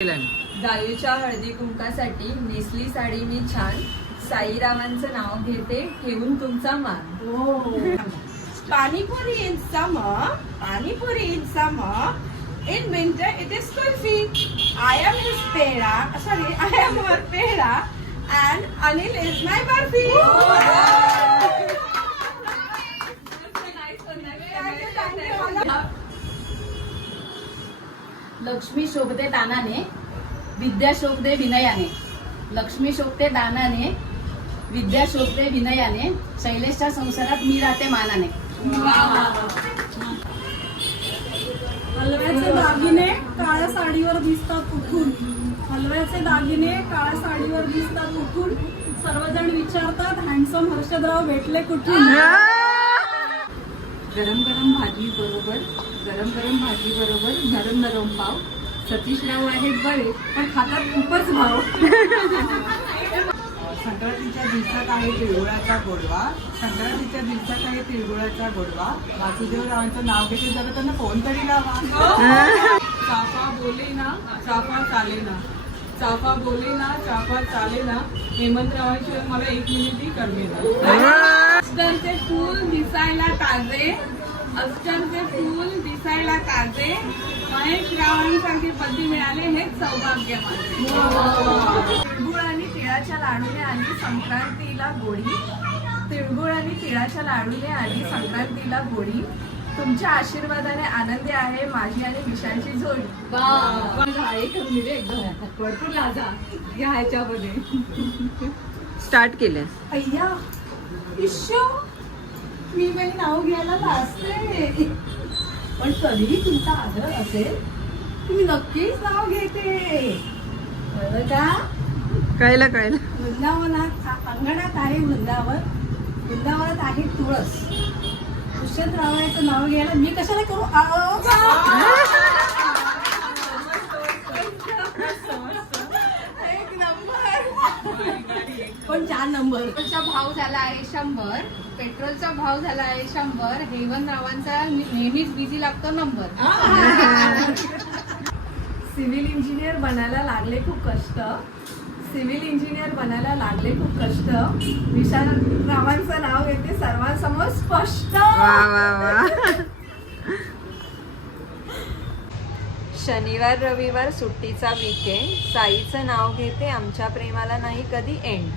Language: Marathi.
गायूच्या हळदी कुंकासाठी नेसली साडी मी छान, साईरामांचं नाव घेते ठेवून तुमचा मान. Panipuri in summer, Panipuri in summer. In winter it is kulfi. I am his pera. Sorry, I am her pera, and Anil is my barfi. Lakshmi शोभते दानाने, विद्या शोभते विनयाने. लक्ष्मी शोभते दानाने, विद्या शोभते विनयाने. शैलेशच्या संसारात मी राहते मानाने. हलव्याचे दागिने काळ्या साडीवर दिसतात उठून. हलव्याचे दागिने काळ्या साडीवर दिसतात उठून. सर्वजण विचारतात हँडसम हर्षदराव भेटले कुठून. गरम गरम भाजी बरोबर, गरम गरम भाजी बरोबर नरम नरम पाव. सतीशराव आहेत बरे पण खातात खूपच भाव. संक्रांतीच्या दिवसात आहे तिळगुळाचा गोडवा. संक्रांतीच्या दिवसात आहे तिळगुळाचा गोडवा. वासुदेवरावांचं नाव घेते जरा त्यांना फोन तरी लावा. चाफा बोले ना चाफा चाले ना, चाफा बोले ना चाफा चाले ना. हेमंतरावांशिवाय मला एक मिनिटही करणे ना. अस्तरचे फूल दिसायला ताजे, अस्तरचे फूल दिसायला ताजे. महेश रावांसारखे पती मिळाले हेच सौभाग्य माझे. तिळगुळ आणि तिळाच्या लाडूने आली संक्रांतीला गोडी. तिळगुळ आणि तिळाच्या लाडूने आली संक्रांतीला गोडी. तुमच्या आशीर्वादाने आनंदी आहे माझी आणि विशालची जोडी. भरपूर लाजा या ह्याच्यामध्ये. स्टार्ट केलं. अय्या इश्यो, मी काही नाव घ्यायला लाजते, पण तरीही तुमचा आदर असेल मी नक्कीच नाव घेते. कळलं का? कळलं. वृंदावनात अंगणात आहे वृंदावन, वृंदावनात आहे तुळस. दुष्यंतरावांचं नाव घ्यायला मी कशाला करू? एक नंबर, पण 4 नंबर. पेट्रोलचा भाव झाला आहे 100. पेट्रोलचा भाव झाला आहे 100. हेमंतरावांचा नेहमीच बिझी लागतो नंबर. सिव्हिल इंजिनियर बनायला लागले खूप कष्ट. सिव्हिल इंजिनियर बनायला लागले खूप कष्ट. विशाल रावांचं नाव घेते सर्वांसमोर स्पष्ट. शनिवार रविवार सुट्टीचा वीकेंड. साईचं नाव घेते आमच्या प्रेमाला नाही कधी एंड.